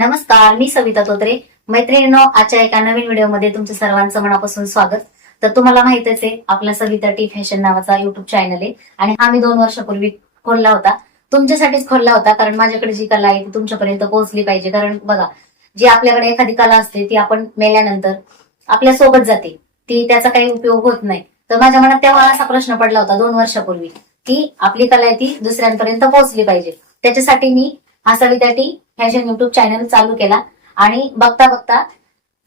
नमस्कार, मी सविता तोत्रे. मैत्रिणींनो, आजच्या एका नवीन व्हिडिओमध्ये तुमचं सर्वांचं मनापासून स्वागत. तर तुम्हाला माहितच आहे, आपला सविता टी फॅशन नावाचा युट्यूब चॅनल आहे आणि हा मी 2 वर्षापूर्वी खोलला होता. तुमच्यासाठीच खोलला होता, कारण माझ्याकडे जी कला आहे ती तुमच्यापर्यंत पोहोचली पाहिजे. कारण बघा, जी आपल्याकडे एखादी कला असते ती आपण मेल्यानंतर आपल्या सोबत जाते, ती त्याचा काही उपयोग होत नाही. तर माझ्या मनात तेव्हा असा प्रश्न पडला होता 2 वर्षापूर्वी, की आपली कला आहे ती दुसऱ्यांपर्यंत पोहोचली पाहिजे. त्याच्यासाठी मी हा Savita T fashion YouTube channel चालू केला आणि बघता बघता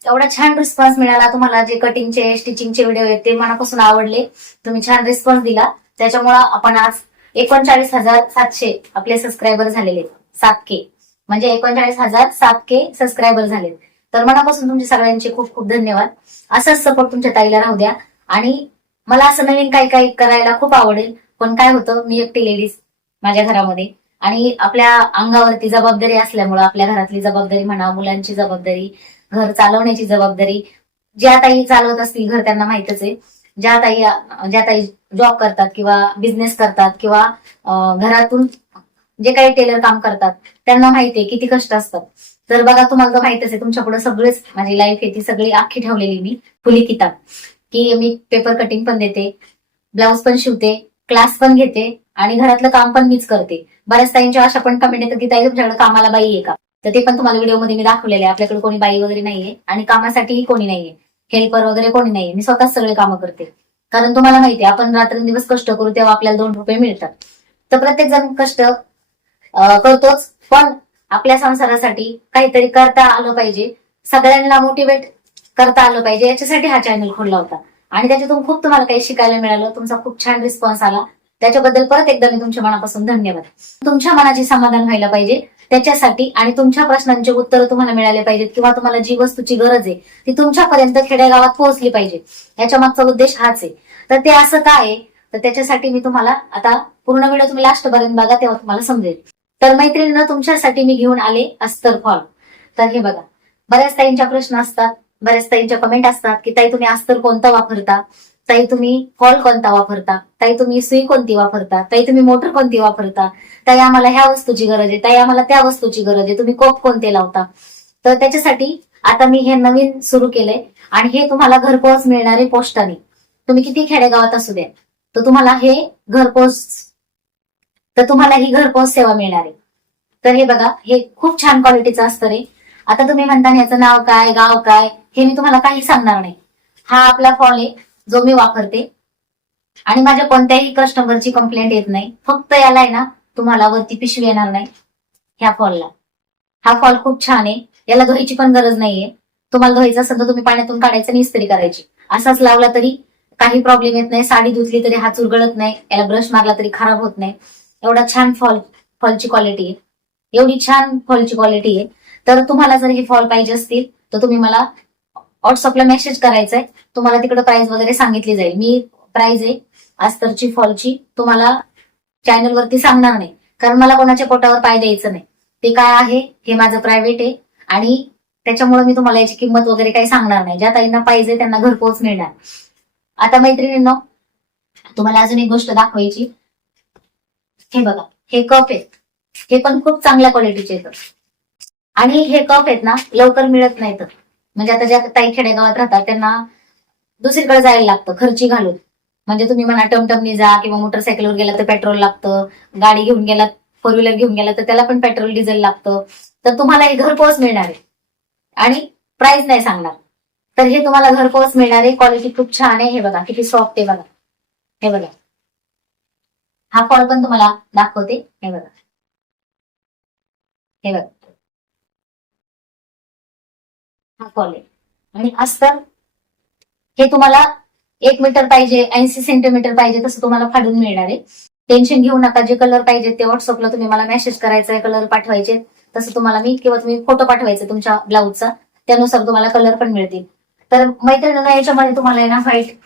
एवढा छान रिस्पॉन्स मिळाला. तुम्हाला जे कटिंगचे स्टिचिंगचे व्हिडिओ आहेत ते मनापासून आवडले, तुम्ही छान रिस्पॉन्स दिला. त्याच्यामुळे आपण आज 39,700 आपले सबस्क्रायबर झालेले, 7K म्हणजे 39,007K सबस्क्रायबर झाले. तर मनापासून तुमचे सगळ्यांचे खूप खूप धन्यवाद. असाच सपोर्ट तुमच्या ताईला राहू द्या. आणि मला असं नवीन काही काही करायला खूप आवडेल, पण काय होतं, मी एकटी लेडीज माझ्या घरामध्ये आणि आपल्या अंगावरती जबाबदारी असल्यामुळं, आपल्या घरातली जबाबदारी म्हणा, मुलांची जबाबदारी, घर चालवण्याची जबाबदारी, ज्या ताई चालवत असतील घर त्यांना माहितच आहे. ज्या ताई जॉब करतात किंवा बिझनेस करतात किंवा घरातून जे काही टेलर काम करतात त्यांना माहितीये किती कष्ट असतात. तर बघा, तुम्हाला तर माहितच आहे, तुमच्या पुढे सगळेच माझी लाईफ आहे ती सगळी अख्खी ठेवलेली मी फुली किताब, की मी पेपर कटिंग पण देते, ब्लाऊज पण शिवते, क्लास पण घेते आणि घरातलं काम पण मीच करते. बऱ्याच ताईंच्या अशा पण कमेंट येतात की ताई तुमच्याकडे कामाला बाई आहे का? तर ते पण तुम्हाला व्हिडिओमध्ये मी दाखवलेले आहे. आपल्याकडे कोणी बाई वगैरे नाहीये आणि कामासाठीही कोणी नाहीये, हेल्पर वगैरे कोणी नाहीये. मी स्वतःच सगळे कामं करते. कारण तुम्हाला माहितीये, आपण रात्रंदिवस कष्ट करू तेव्हा आपल्याला 2 रुपये मिळतात. तर प्रत्येक जण कष्ट करतोच, पण आपल्या संसारासाठी काहीतरी करता आलं पाहिजे, सगळ्यांना मोटिवेट करता आलं पाहिजे, याच्यासाठी हा चॅनल खोलला होता. आणि त्याच्यातून खूप तुम्हाला काही शिकायला मिळालं. तुमचा खूप छान रिस्पॉन्स आला, त्याच्याबद्दल परत एकदा मी तुमच्या मनापासून धन्यवाद. तुमच्या मनाचे समाधान व्हायला पाहिजे त्याच्यासाठी, आणि तुमच्या प्रश्नांचे उत्तर तुम्हाला मिळाले पाहिजेत, किंवा तुम्हाला जी वस्तूची गरज आहे ती तुमच्यापर्यंत खेडेगावात पोहोचली पाहिजे. याच्या मागचा उद्देश हाच आहे. तर ते असं काय आहे, तर त्याच्यासाठी मी तुम्हाला आता पूर्ण व्हिडिओ तुम्ही लास्ट पर्यंत बघा, तेव्हा तुम्हाला समजेल. तर मैत्रिणींना, तुमच्यासाठी मी घेऊन आले अस्तर फॉल. तर हे बघा, बऱ्याच ताईंच्या प्रश्न असतात, बऱ्याच ताईंच्या कमेंट असतात की ताई तुम्ही अस्तर कोणता वापरता, ताई तुम्ही फॉल कोणता वापरता, ताई तुम्ही सुई कोणती वापरता, ताई तुम्ही मोटर कोणती वापरता, ताई आम्हाला ह्या वस्तूची गरज आहे, ताई आम्हाला त्या वस्तूची गरज आहे, तुम्ही कोप कोणते लावता. तर त्याच्यासाठी आता मी हे नवीन सुरू केलंय आणि हे तुम्हाला घरपोच मिळणारे पोस्टाने. तुम्ही किती खेडेगावात असू द्या, तर तुम्हाला ही घरपोच सेवा मिळणार आहे. तर हे बघा, हे खूप छान क्वालिटीचं अस्तर आहे. आता तुम्ही म्हणता ह्याचं नाव काय, गाव काय, हे मी तुम्हाला काही सांगणार नाही. हा आपला फॉल आहे जो मी वापरते आणि माझ्या कोणत्याही कस्टमरची कंप्लेंट येत नाही. फक्त याला आहे ना, तुम्हाला वरती पिशवी येणार नाही ह्या फॉलला. हा फॉल खूप छान आहे, याला धुवायची पण गरज नाहीये. तुम्हाला धुवायचं असेल तर तुम्ही पाण्यातून काढायचं आणि इस्त्री करायची. असाच लावला तरी काही प्रॉब्लेम येत नाही. साडी धुतली तरी हा चुरगळत नाही, याला ब्रश मारला तरी खराब होत नाही. एवढा छान फॉलची क्वालिटी आहे, एवढी छान फॉलची क्वालिटी आहे. तर तुम्हाला जर हे फॉल पाहिजे असतील तर तुम्ही मला व्हॉट्सअपला मेसेज करायचंय. तुम्हाला तिकडे प्राइस वगैरे सांगितली जाईल. मी प्राइस आहे अस्तरची फॉलची तुम्हाला चॅनलवरती सांगणार नाही, कारण मला कोणाच्या पोटावर पाय द्यायचं नाही. ते काय आहे हे माझं प्रायव्हेट आहे आणि त्याच्यामुळे मी तुम्हाला याची किंमत वगैरे काही सांगणार नाही. ज्या ताईंना पाहिजे त्यांना घरपोच मिळणार. आता मैत्रिणींनो, तुम्हाला अजून एक गोष्ट दाखवायची. हे बघा, हे कप आहेत, हे पण खूप चांगल्या क्वालिटीचे आहेत आणि हे कप आहेत ना, लवकर मिळत नाहीत. म्हणजे आता ज्या ताई खेडेगावात राहतात त्यांना दुसरीकडे जायला लागतं खर्ची घालून. म्हणजे तुम्ही म्हणा टमटमनी जा किंवा मोटरसायकलवर गेला तर पेट्रोल लागतं, गाडी घेऊन गेला, 4 व्हीलर घेऊन गेला तर त्याला पण पेट्रोल डिझेल लागतं. तर तुम्हाला हे घरपोच मिळणार आहे आणि प्राइस नाही सांगणार. तर हे तुम्हाला घरपोच मिळणार आहे. क्वालिटी खूप छान आहे. हे बघा किती सॉफ्ट आहे बघा. हे बघा, हा फॉल पण तुम्हाला दाखवते. हे बघा, हे बघा, हा फॉल आहे. आणि अस्तर हे तुम्हाला 1 मीटर पाहिजे, 80 सेंटीमीटर पाहिजे, तसं तुम्हाला फाडून मिळणार आहे. टेन्शन घेऊ नका. जे कलर पाहिजे ते व्हॉट्सअपला तुम्ही मला मेसेज करायचा, कलर पाठवायचे, तसं तुम्हाला मी, किंवा तुम्ही फोटो पाठवायचे तुमच्या ब्लाऊजचा, त्यानुसार तुम्हाला कलर पण मिळतील. तर मैत्रिणींनो, याच्यामध्ये तुम्हाला आहे ना व्हाईट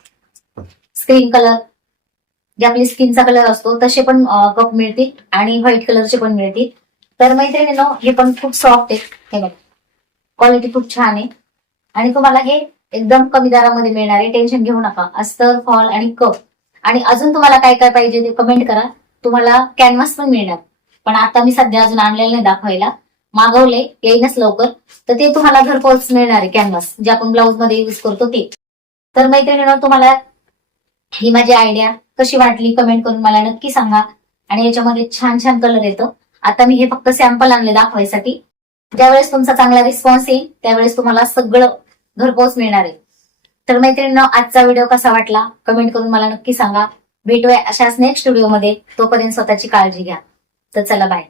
स्क्रीन कलर, जे आपली स्किनचा कलर असतो तसे पण कप मिळतील आणि व्हाईट कलरचे पण मिळतील. तर मैत्रिणींनो, हे पण खूप सॉफ्ट आहे. हे बघा, क्वालिटी खूप छान आहे आणि तुम्हाला हे एकदम कमी दरामध्ये मिळणार आहे. टेन्शन घेऊ नका. अस्तर, फॉल आणि कप. आणि अजून तुम्हाला काय काय पाहिजे ते कमेंट करा. तुम्हाला कॅनव्हास पण मिळणार, पण आता मी सध्या अजून आणलेलं नाही दाखवायला. मागवले, येईनच लवकर. तर ते तुम्हाला घरपोच मिळणार आहे कॅनव्हास, जे आपण ब्लाऊज मध्ये युज करतो ते. तर मैत्रिणींनो, तुम्हाला ही माझी आयडिया कशी वाटली कमेंट करून मला नक्की सांगा. आणि याच्यामध्ये छान छान कलर येतो. आता मी हे फक्त सॅम्पल आणले दाखवायसाठी. ज्यावेळेस तुमचा चांगला रिस्पॉन्स येईल त्यावेळेस तुम्हाला सगळं घरपोच मिळणार आहे. तर मैत्रिणींनो, आजचा व्हिडिओ कसा वाटला कमेंट करून मला नक्की सांगा. भेटूया अशाच नेक्स्ट व्हिडिओमध्ये. तोपर्यंत स्वतःची काळजी घ्या. तर चला, बाय.